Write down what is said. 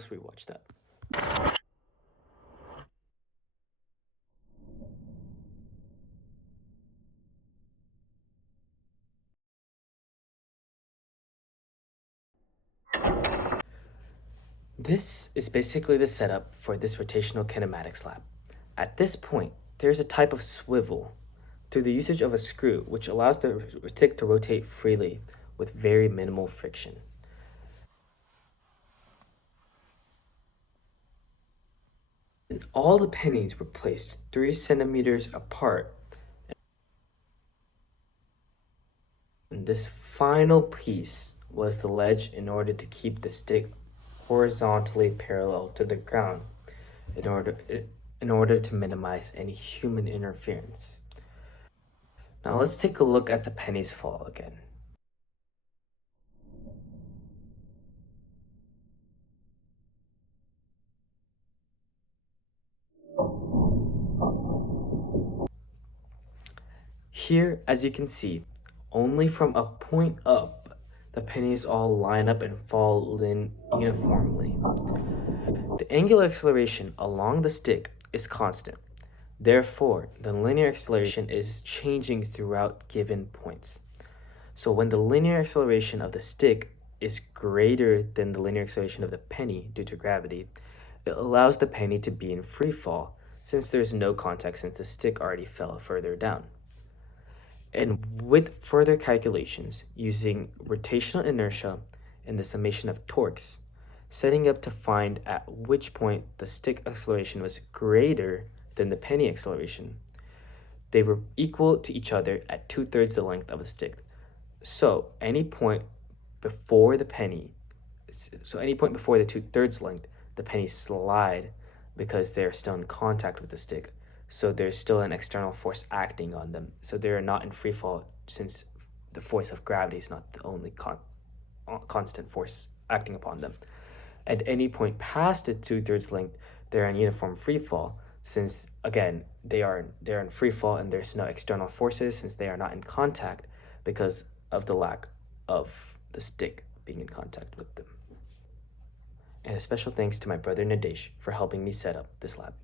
let's rewatch that. This is basically the setup for this rotational kinematics lab. At this point, there's a type of swivel through the usage of a screw, which allows the stick to rotate freely with very minimal friction. And all the pennies were placed 3 centimeters apart. And this final piece was the ledge in order to keep the stick horizontally parallel to the ground in order to minimize any human interference. Now let's take a look at the pennies fall again. Here, as you can see, only from a point up, the pennies all line up and fall in uniformly. The angular acceleration along the stick is constant. Therefore, the linear acceleration is changing throughout given points. So when the linear acceleration of the stick is greater than the linear acceleration of the penny due to gravity, it allows the penny to be in free fall since there's no contact since the stick already fell further down. And with further calculations using rotational inertia and the summation of torques, setting up to find at which point the stick acceleration was greater than the penny acceleration, they were equal to each other at 2/3 the length of the stick. So any point before the penny, any point before the 2/3 length, the pennies slide because they're still in contact with the stick. So there's still an external force acting on them. So they're not in free fall since the force of gravity is not the only constant force acting upon them. At any point past the 2/3 length, they're in uniform free fall since again they're in free fall and there's no external forces since they are not in contact because of the lack of the stick being in contact with them. And a special thanks to my brother Nadesh for helping me set up this lab.